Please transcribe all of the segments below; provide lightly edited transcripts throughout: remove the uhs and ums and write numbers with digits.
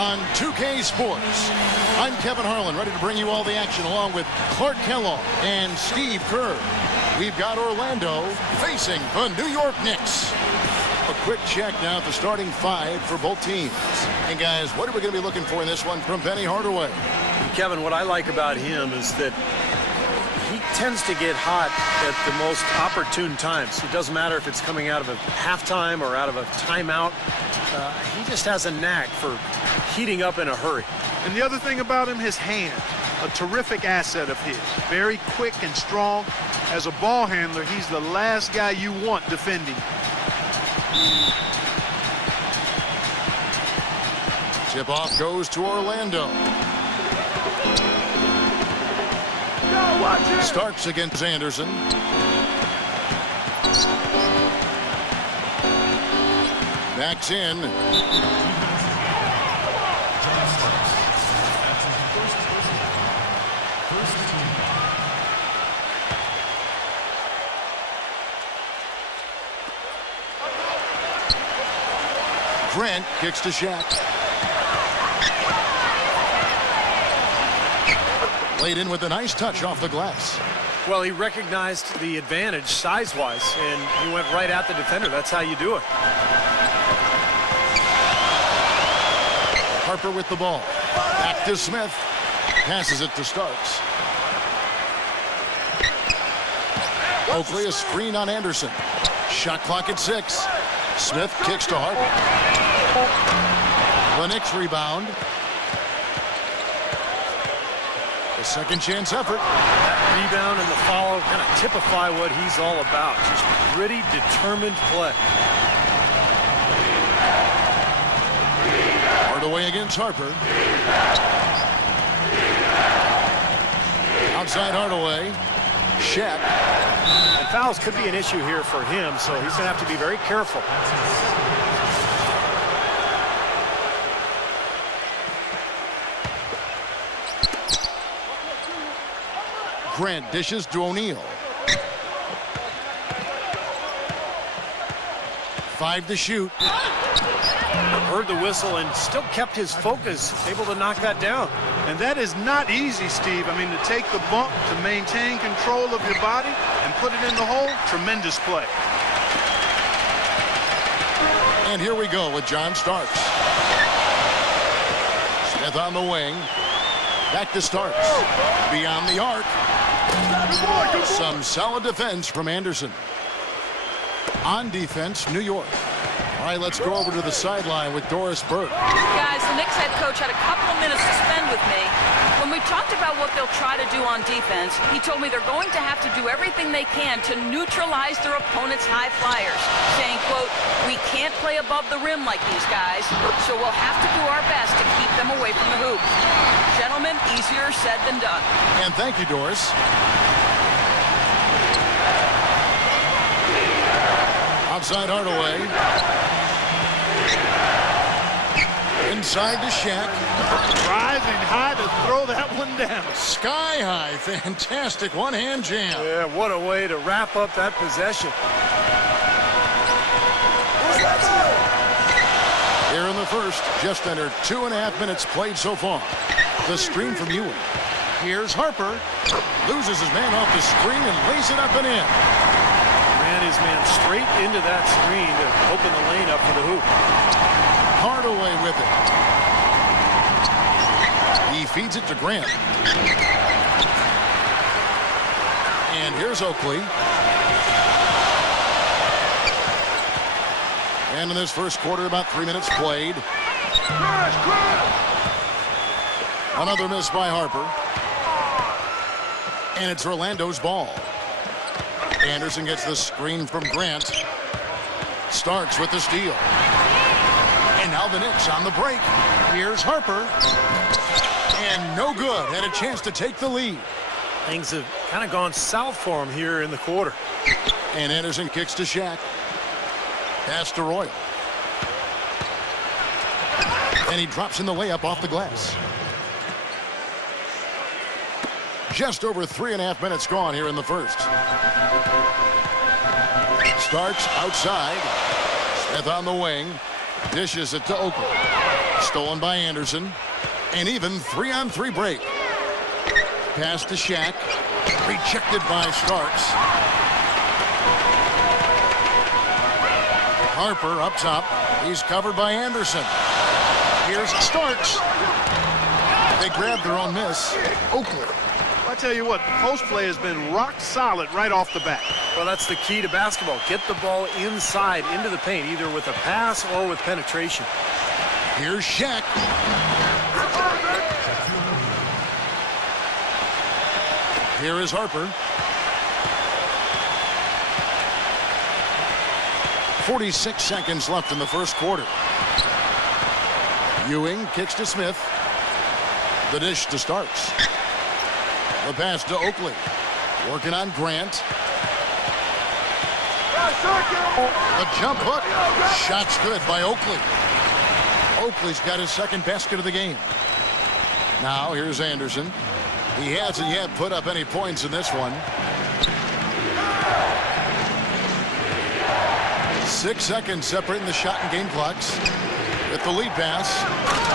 on 2K Sports. I'm Kevin Harlan, ready to bring you all the action along with Clark Kellogg and Steve Kerr. We've got Orlando facing the New York Knicks. A quick check now at the starting five for both teams. And guys, what are we going to be looking for in this one from Penny Hardaway? Kevin, what I like about him is that he tends to get hot at the most opportune times. It doesn't matter if it's coming out of a halftime or out of a timeout. He just has a knack for heating up in a hurry. And the other thing about him, his hand, a terrific asset of his. Very quick and strong. As a ball handler, he's the last guy you want defending. Tip-off goes to Orlando. Starks against Anderson. Backs in. Grant kicks to Shaq. Laid in with a nice touch off the glass. Well, he recognized the advantage size-wise, and he went right at the defender. That's how you do it. Harper with the ball. Back to Smith. Passes it to Starks. Oakley a screen on Anderson. Shot clock at 6. Smith kicks to Harper. The Knicks rebound. A second chance effort. That rebound and the follow kind of typify what he's all about. Just gritty, determined play. Hardaway against Harper. Outside Hardaway. Shaq. And fouls could be an issue here for him, so he's going to have to be very careful. Grant dishes to O'Neal. 5 to shoot. Heard the whistle and still kept his focus, able to knock that down. And that is not easy, Steve. I mean, to take the bump, to maintain control of your body, and put it in the hole, tremendous play. And here we go with John Starks. Smith on the wing. Back to Starks. Beyond the arc. Some solid defense from Anderson. On defense, New York. All right, let's go over to the sideline with Doris Burke. Guys, the Knicks head coach had a couple of minutes to spend with me. When we talked about what they'll try to do on defense, he told me they're going to have to do everything they can to neutralize their opponent's high flyers, saying, quote, "We can't play above the rim like these guys, so we'll have to do our best to keep them away from the hoop." Gentlemen, easier said than done. And thank you, Doris. Outside Hardaway. Inside to Shaq. Rising high to throw that one down. Sky high. Fantastic one-hand jam. Yeah, what a way to wrap up that possession. Here in the first, just under 2.5 minutes played so far. The screen from Ewing. Here's Harper. Loses his man off the screen and lays it up and in. Ran his man straight into that screen to open the lane up for the hoop. Hardaway with it. He feeds it to Grant. And here's Oakley. And in this first quarter, about 3 minutes played. Another miss by Harper. And it's Orlando's ball. Anderson gets the screen from Grant. Starks with the steal. And now the Knicks on the break. Here's Harper. And no good. Had a chance to take the lead. Things have kind of gone south for him here in the quarter. And Anderson kicks to Shaq. Pass to Royal. And he drops in the layup off the glass. Just over 3.5 minutes gone here in the first. Starks outside. Smith on the wing. Dishes it to Oakley. Stolen by Anderson. An even 3-on-3 break. Pass to Shaq. Rejected by Starks. Harper up top. He's covered by Anderson. Here's Starks. They grabbed their own miss. Oakley. I tell you what, the post play has been rock solid right off the bat. Well, that's the key to basketball. Get the ball inside into the paint, either with a pass or with penetration. Here's Shaq. Here is Harper. 46 seconds left in the first quarter. Ewing kicks to Smith. The dish to Starks. The pass to Oakley. Working on Grant. The jump hook. Shot's good by Oakley. Oakley's got his second basket of the game. Now here's Anderson. He hasn't yet put up any points in this one. 6 seconds separating the shot and game clocks. With the lead pass.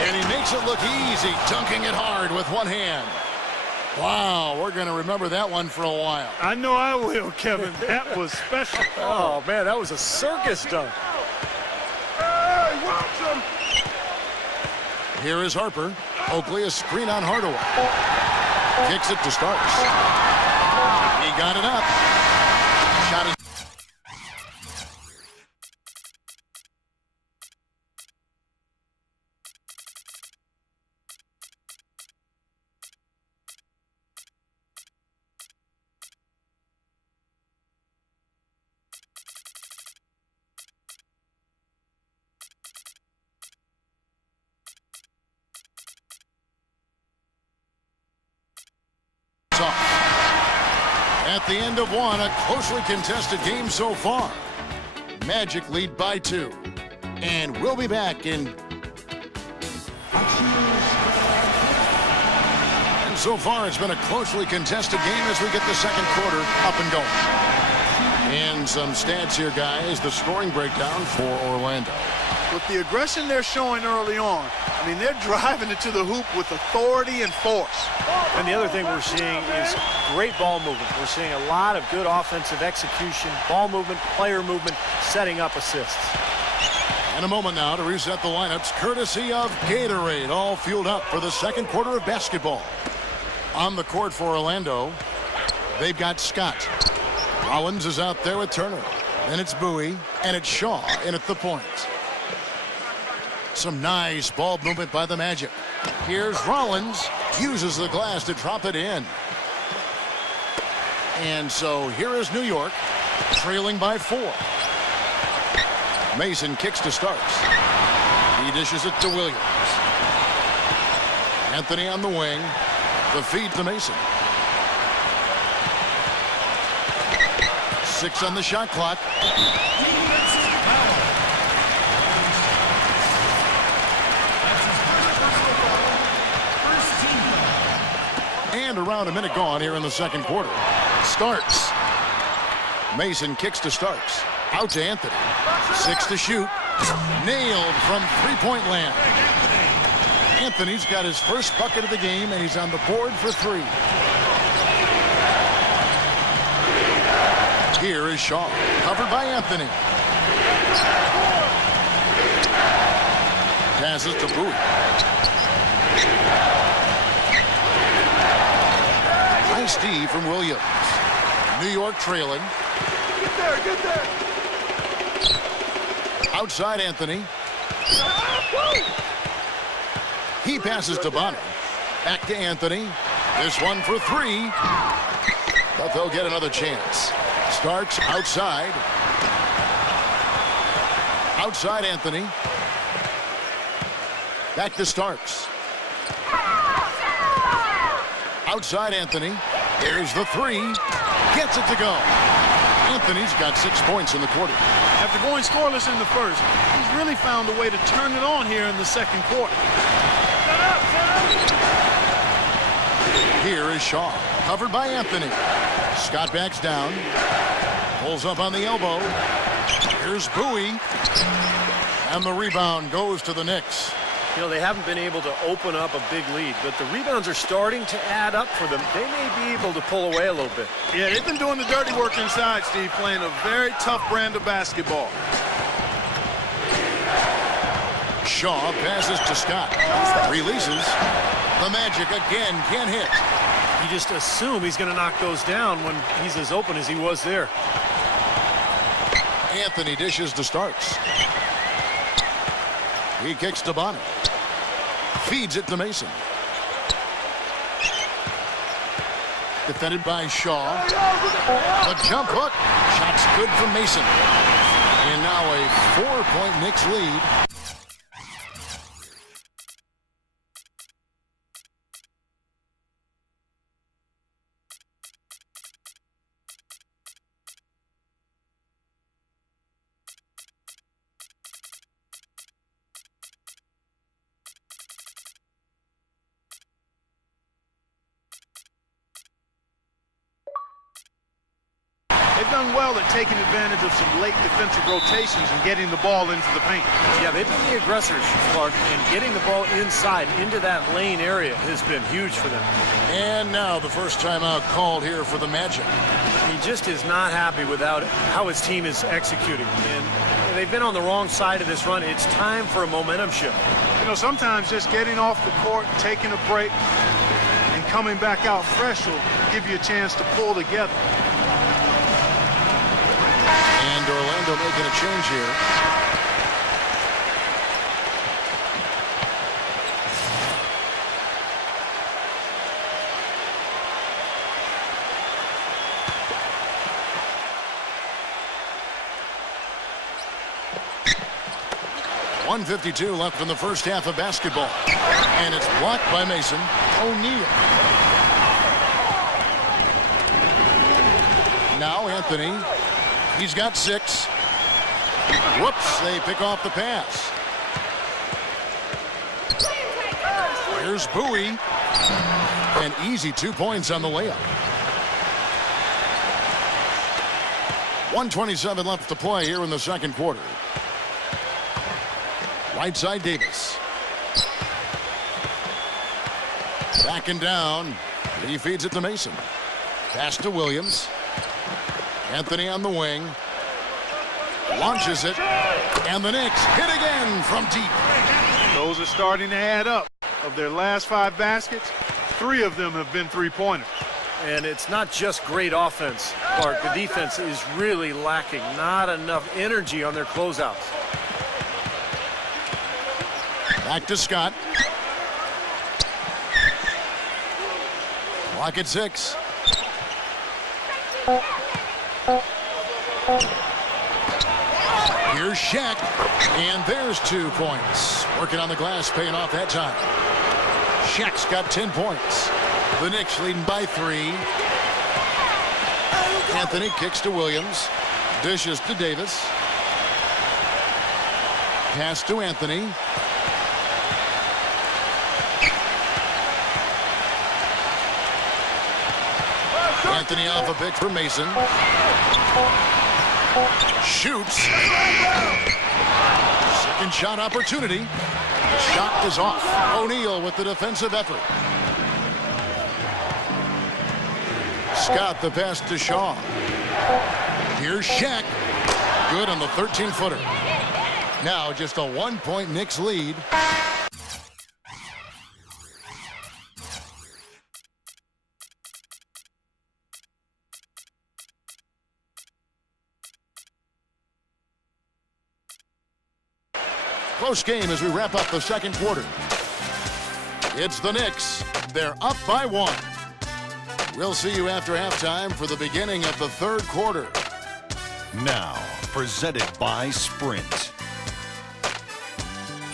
And he makes it look easy, dunking it hard with one hand. Wow, we're going to remember that one for a while. I know I will, Kevin. That was special. Oh, man, that was a circus dunk. Hey, watch him. Here is Harper. Oakley, a screen on Hardaway. Kicks it to Starks. He got it up. Shot is off. At the end of one, a closely contested game so far. Magic lead by 2. And we'll be back in. And so far, it's been a closely contested game as we get the second quarter up and going. And some stats here, guys. The scoring breakdown for Orlando. With the aggression they're showing early on, I mean, they're driving it to the hoop with authority and force. And the other thing we're seeing is great ball movement. We're seeing a lot of good offensive execution, ball movement, player movement, setting up assists. And a moment now to reset the lineups, courtesy of Gatorade, all fueled up for the second quarter of basketball. On the court for Orlando, they've got Scott. Rollins is out there with Turner. Then it's Bowie, and it's Shaw in at the point. Some nice ball movement by the Magic. Here's Rollins. Uses the glass to drop it in. And so here is New York, trailing by 4. Mason kicks to Starks. He dishes it to Williams. Anthony on the wing. The feed to Mason. 6 on the shot clock. And around a minute gone here in the second quarter. Starks. Mason kicks to Starks. Out to Anthony. 6 to shoot. Nailed from three-point land. Anthony's got his first bucket of the game, and he's on the board for 3. Here is Shaw. Covered by Anthony. Passes to Bowie. Nice D from Williams. New York trailing. Get there, get there. Outside Anthony. He passes to Bonner. Back to Anthony. This one for 3. But they'll get another chance. Starks outside. Outside Anthony. Back to Starks. Outside Anthony. Here's the 3. Gets it to go. Anthony's got 6 points in the quarter. After going scoreless in the first, he's really found a way to turn it on here in the second quarter. Here is Shaw. Covered by Anthony. Scott backs down. Pulls up on the elbow. Here's Bowie. And the rebound goes to the Knicks. You know, they haven't been able to open up a big lead, but the rebounds are starting to add up for them. They may be able to pull away a little bit. Yeah, they've been doing the dirty work inside, Steve, playing a very tough brand of basketball. Shaw passes to Scott. Releases. The Magic again can't hit. You just assume he's going to knock those down when he's as open as he was there. Anthony dishes to Starks. He kicks to Bonner. Feeds it to Mason. Defended by Shaw. The jump hook. Shot's good from Mason. And now a 4-point Knicks lead. They've done well at taking advantage of some late defensive rotations and getting the ball into the paint. Yeah, they've been the aggressors, Clark, and getting the ball inside into that lane area has been huge for them. And now the first timeout called here for the Magic. He just is not happy with how his team is executing. And they've been on the wrong side of this run. It's time for a momentum shift. You know, sometimes just getting off the court, taking a break, and coming back out fresh will give you a chance to pull together. And Orlando making a change here. .152 left in the first half of basketball. And it's blocked by Mason. O'Neal. Now Anthony. He's got 6. Whoops, they pick off the pass. Here's Bowie. An easy 2 points on the layup. 1:27 left to play here in the second quarter. Right side Davis. Backing down. He feeds it to Mason. Pass to Williams. Anthony on the wing. Launches it. And the Knicks hit again from deep. Those are starting to add up. Of their last 5 baskets, 3 of them have been three-pointers. And it's not just great offense, Clark. The defense is really lacking. Not enough energy on their closeouts. Back to Scott. Clock at 6. Here's Shaq. And there's 2 points. Working on the glass, paying off that time. Shaq's got 10 points. The Knicks leading by 3. Anthony kicks to Williams. Dishes to Davis. Pass to Anthony. Anthony off a pick for Mason. Shoots. Second shot opportunity. The shot is off. O'Neal with the defensive effort. Scott the pass to Shaw. Here's Shaq. Good on the 13-footer. Now just a 1-point Knicks lead. Close game as we wrap up the second quarter. It's the Knicks. They're up by 1. We'll see you after halftime for the beginning of the third quarter. Now, presented by Sprint.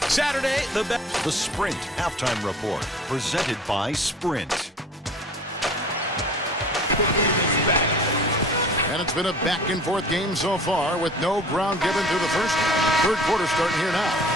Saturday, The Sprint Halftime Report, presented by Sprint. And it's been a back-and-forth game so far with no ground given through the first. Third quarter starting here now.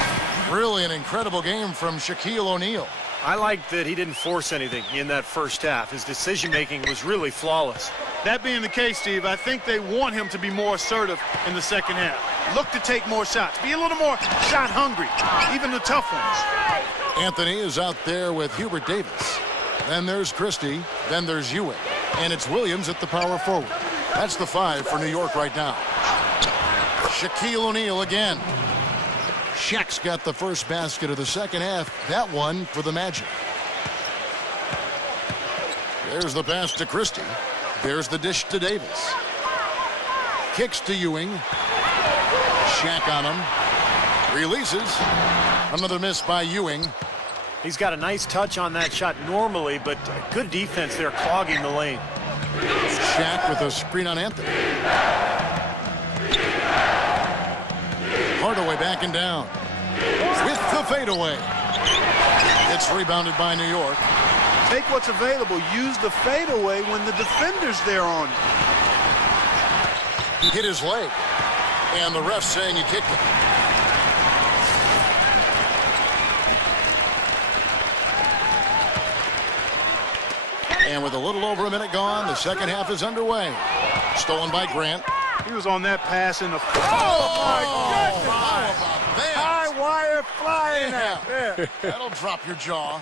Really an incredible game from Shaquille O'Neal. I like that he didn't force anything in that first half. His decision-making was really flawless. That being the case, Steve, I think they want him to be more assertive in the second half. Look to take more shots. Be a little more shot hungry, even the tough ones. Anthony is out there with Hubert Davis. Then there's Christie. Then there's Ewing. And it's Williams at the power forward. That's the 5 for New York right now. Shaquille O'Neal again. Shaq's got the first basket of the second half. That one for the Magic. There's the pass to Christie. There's the dish to Davis. Kicks to Ewing. Shaq on him. Releases. Another miss by Ewing. He's got a nice touch on that shot normally, but good defense there clogging the lane. Shaq with a screen on Anthony. Hardaway backing down. With the fadeaway. It's rebounded by New York. Take what's available. Use the fadeaway when the defender's there on you. Hit his leg. And the ref saying he kicked it. And with a little over a minute gone, the second half is underway. Stolen by Grant. He was on that pass in the... Oh, my goodness! How about that? High wire flying out there. That'll drop your jaw.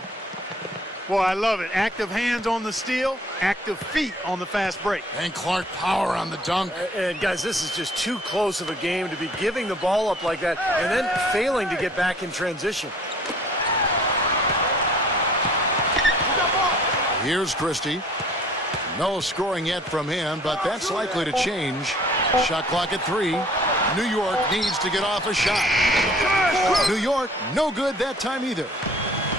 Boy, I love it. Active hands on the steal, active feet on the fast break. And Clark power on the dunk. And guys, this is just too close of a game to be giving the ball up like that and then failing to get back in transition. Here's Christie. No scoring yet from him, but that's likely to change. Shot clock at 3. New York needs to get off a shot. New York, no good that time either.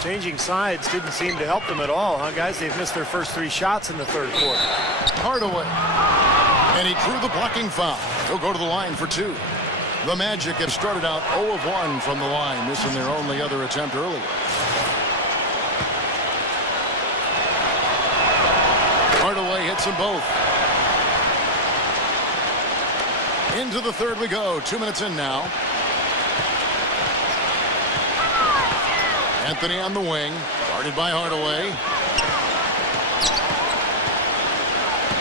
Changing sides didn't seem to help them at all, huh, guys? They've missed their first 3 shots in the third quarter. Hardaway. And he drew the blocking foul. He'll go to the line for 2. The Magic have started out 0 of 1 from the line, missing their only other attempt earlier. Hardaway hits them both. Into the third we go. 2 minutes in now. Anthony on the wing. Guarded by Hardaway.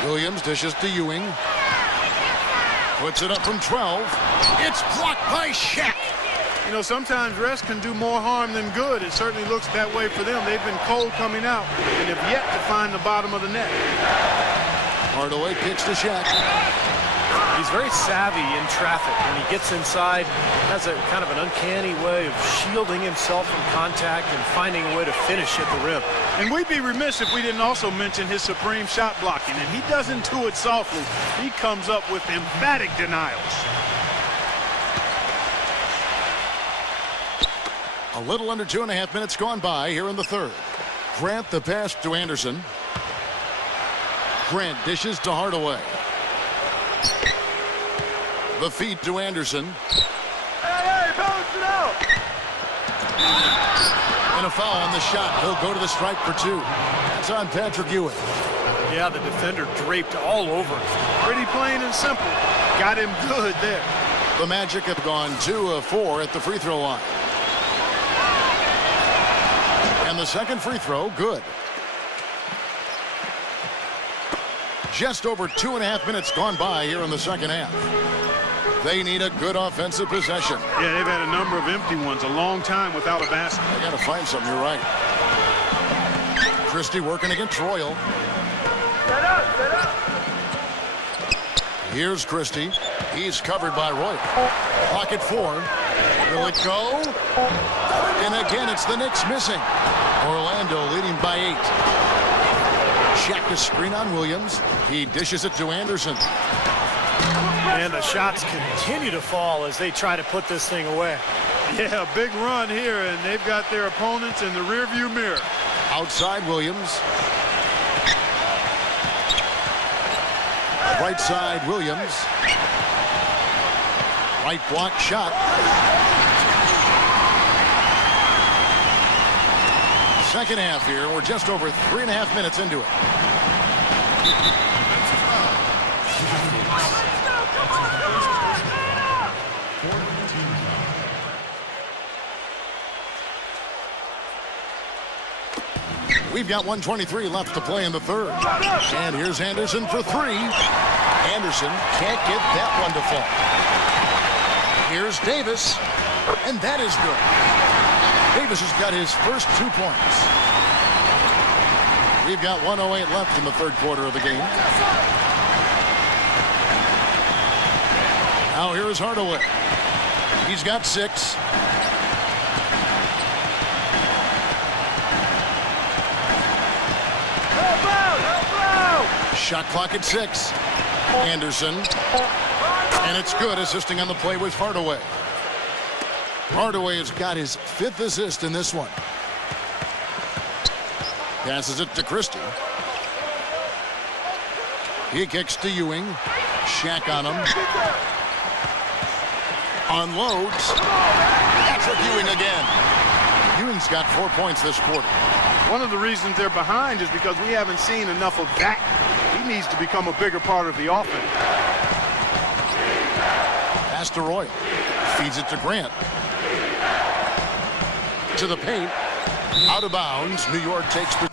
Williams dishes to Ewing. Puts it up from 12. It's blocked by Shaq. You know, sometimes rest can do more harm than good. It certainly looks that way for them. They've been cold coming out and have yet to find the bottom of the net. Hardaway kicks to Shaq. He's very savvy in traffic. When he gets inside, has a kind of an uncanny way of shielding himself from contact and finding a way to finish at the rim. And we'd be remiss if we didn't also mention his supreme shot blocking. And he doesn't do it softly. He comes up with emphatic denials. A little under 2.5 minutes gone by here in the third. Grant the pass to Anderson. Grant dishes to Hardaway. The feed to Anderson. Hey, balance it out. And a foul on the shot. He'll go to the stripe for 2. It's on Patrick Ewing. Yeah, the defender draped all over him. Pretty plain and simple. Got him good there. The Magic have gone 2 of 4 at the free throw line. And the second free throw, good. Just over 2.5 minutes gone by here in the second half. They need a good offensive possession. Yeah, they've had a number of empty ones, a long time without a basket. They got to find something, you're right. Christie working against Royal. Set up. Here's Christie. He's covered by Royal. Clock at 4. Will it go? And again, it's the Knicks missing. Orlando leading by 8. Shaq to screen on Williams. He dishes it to Anderson. And the shots continue to fall as they try to put this thing away. Yeah, big run here, and they've got their opponents in the rearview mirror. Outside Williams. Right side Williams. Right block shot. Second half here. We're just over 3.5 minutes into it. We've got 1:23 left to play in the third. And here's Anderson for three. Anderson can't get that one to fall. Here's Davis, and that is good. Davis has got his first 2 points. We've got 1:08 left in the third quarter of the game. Now here is Hardaway. He's got 6. Shot clock at 6. Anderson. And it's good. Assisting on the play was Hardaway. Hardaway has got his 5th assist in this one. Passes it to Christie. He kicks to Ewing. Shaq on him. Unloads. Patrick Ewing again. Ewing's got 4 points this quarter. One of the reasons they're behind is because we haven't seen enough of that. He needs to become a bigger part of the offense. Pass to Roy. Feeds it to Grant. To the paint. Out of bounds. New York takes the...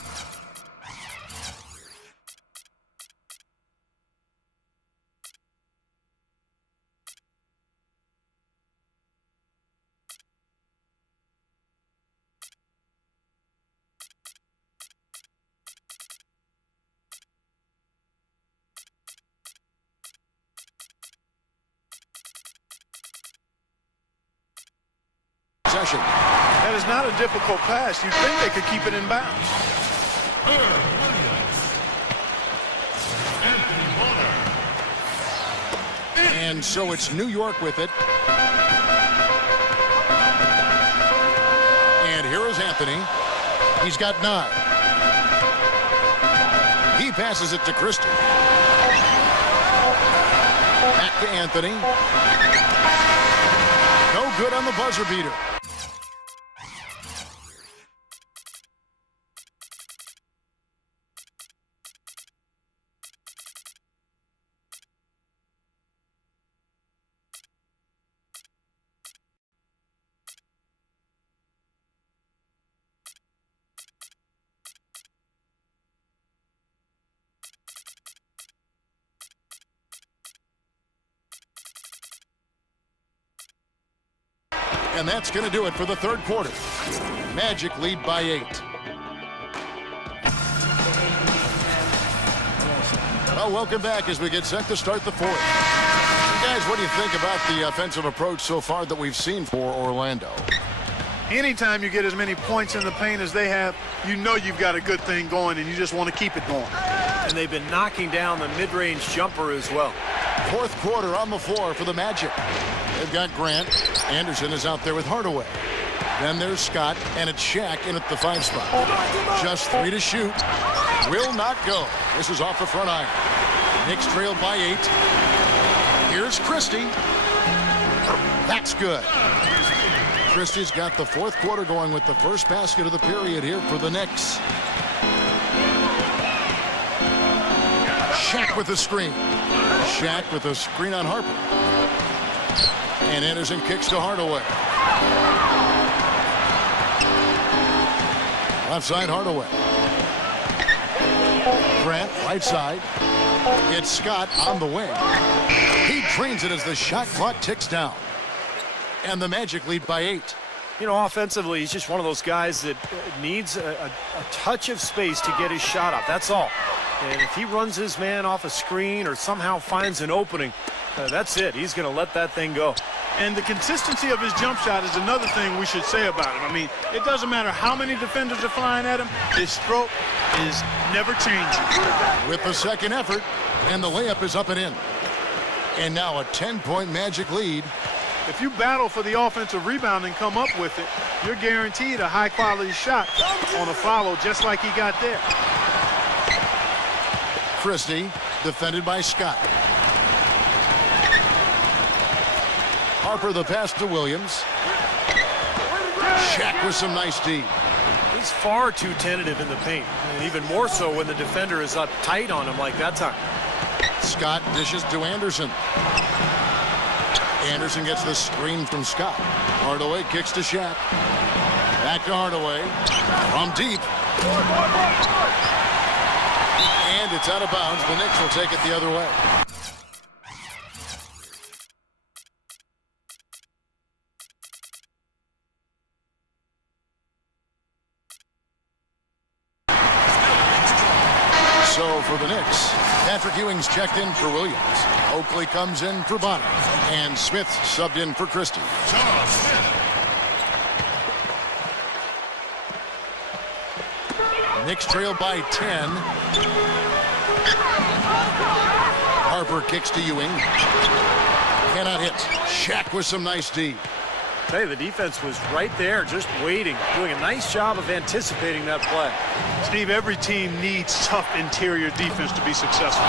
possession. That is not a difficult pass. You'd think they could keep it in bounds. And so it's New York with it. And here is Anthony. He's got 9. He passes it to Christie. Back to Anthony. No good on the buzzer beater. And that's going to do it for the third quarter. Magic lead by 8. Well, welcome back as we get set to start the fourth. Guys, what do you think about the offensive approach so far that we've seen for Orlando? Anytime you get as many points in the paint as they have, you know you've got a good thing going, and you just want to keep it going. And they've been knocking down the mid-range jumper as well. Fourth quarter on the floor for the Magic. They've got Grant. Anderson is out there with Hardaway. Then there's Scott, and it's Shaq in at the 5 spot. Just 3 to shoot. Will not go. This is off the front iron. Knicks trailed by 8. Here's Christie. That's good. Christie's got the fourth quarter going with the first basket of the period here for the Knicks. Shaq with the screen. Shaq with a screen on Harper. And Anderson kicks to Hardaway. Left side, Hardaway. Grant, right side. It's Scott on the wing. He drains it as the shot clock ticks down. And the Magic lead by 8. You know, offensively, he's just one of those guys that needs a touch of space to get his shot up. That's all. And if he runs his man off a screen or somehow finds an opening, that's it. He's going to let that thing go. And the consistency of his jump shot is another thing we should say about him. I mean, it doesn't matter how many defenders are flying at him. His stroke is never changing. With the second effort, and the layup is up and in. And now a 10-point Magic lead. If you battle for the offensive rebound and come up with it, you're guaranteed a high-quality shot on a follow just like he got there. Christie, defended by Scott. Harper the pass to Williams. Shaq with some nice D. He's far too tentative in the paint, and even more so when the defender is up tight on him like that time. Scott dishes to Anderson. Anderson gets the screen from Scott. Hardaway kicks to Shaq. Back to Hardaway. From deep. And it's out of bounds. The Knicks will take it the other way. So for the Knicks, Patrick Ewing's checked in for Williams. Oakley comes in for Bonner. And Smith subbed in for Christie. Knicks trail by 10. Harper kicks to Ewing. Cannot hit. Shaq with some nice D. Hey, the defense was right there, just waiting, doing a nice job of anticipating that play. Steve, every team needs tough interior defense to be successful.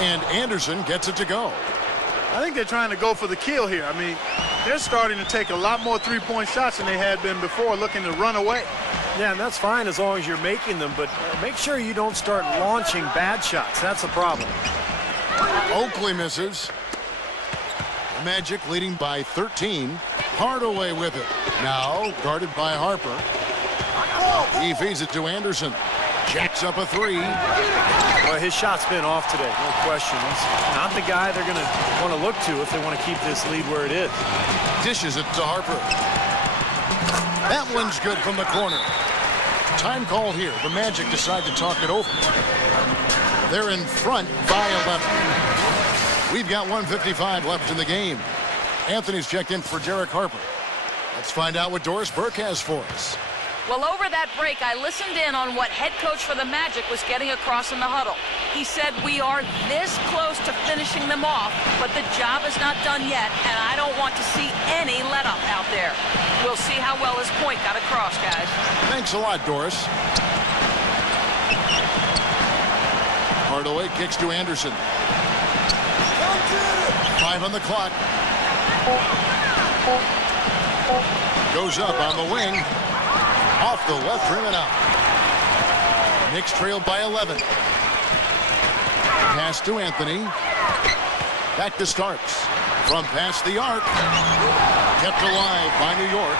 And Anderson gets it to go. I think they're trying to go for the kill here. I mean, they're starting to take a lot more three-point shots than they had been before, looking to run away. Yeah, and that's fine as long as you're making them, but make sure you don't start launching bad shots. That's a problem. Oakley misses. The Magic leading by 13. Hardaway with it. Now guarded by Harper. He feeds it to Anderson. Jacks up a three. Well, his shot's been off today, no question. He's not the guy they're going to want to look to if they want to keep this lead where it is. Dishes it to Harper. That one's good from the corner. Time called here. The Magic decide to talk it over. They're in front by 11. We've got 1:55 left in the game. Anthony's checked in for Derek Harper. Let's find out what Doris Burke has for us. Well, over that break, I listened in on what head coach for the Magic was getting across in the huddle. He said, we are this close to finishing them off, but the job is not done yet, and I don't want to see any let-up out there. We'll see how well his point got across, guys. Thanks a lot, Doris. Hardaway kicks to Anderson. 5 on the clock. Goes up on the wing. Off the left rim and out. Knicks trailed by 11. Pass to Anthony. Back to Starks. From past the arc. Kept alive by New York.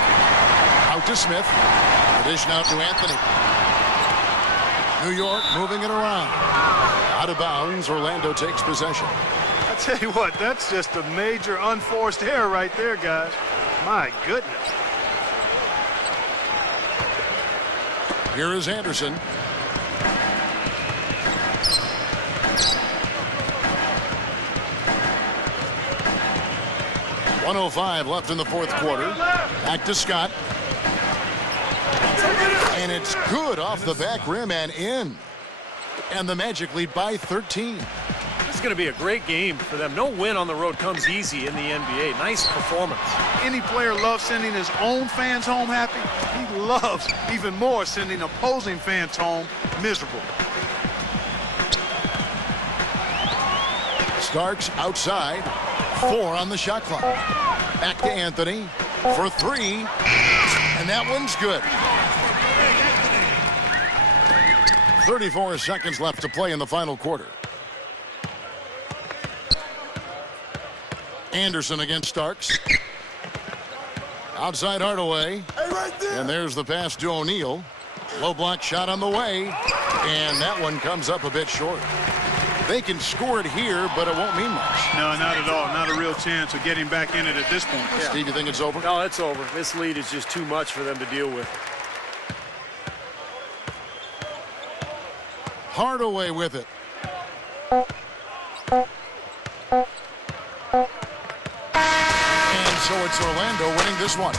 Out to Smith. The dish now to Anthony. New York moving it around. Out of bounds. Orlando takes possession. I tell you what, that's just a major unforced error right there, guys. My goodness. Here is Anderson. .105 left in the fourth quarter. Back to Scott. And it's good off the back rim and in. And the Magic lead by 13. This is going to be a great game for them. No win on the road comes easy in the NBA. Nice performance. Any player loves sending his own fans home happy. He loves even more sending opposing fans home miserable. Starks outside. 4 on the shot clock. Back to Anthony for 3. And that one's good. 34 seconds left to play in the final quarter. Anderson against Starks. Outside Hardaway. And there's the pass to O'Neal. Low block shot on the way. And that one comes up a bit short. They can score it here, but it won't mean much. No, not at all. Not a real chance of getting back in it at this point. Yeah. Steve, you think it's over? No, it's over. This lead is just too much for them to deal with. Hardaway with it. And so it's Orlando winning this one.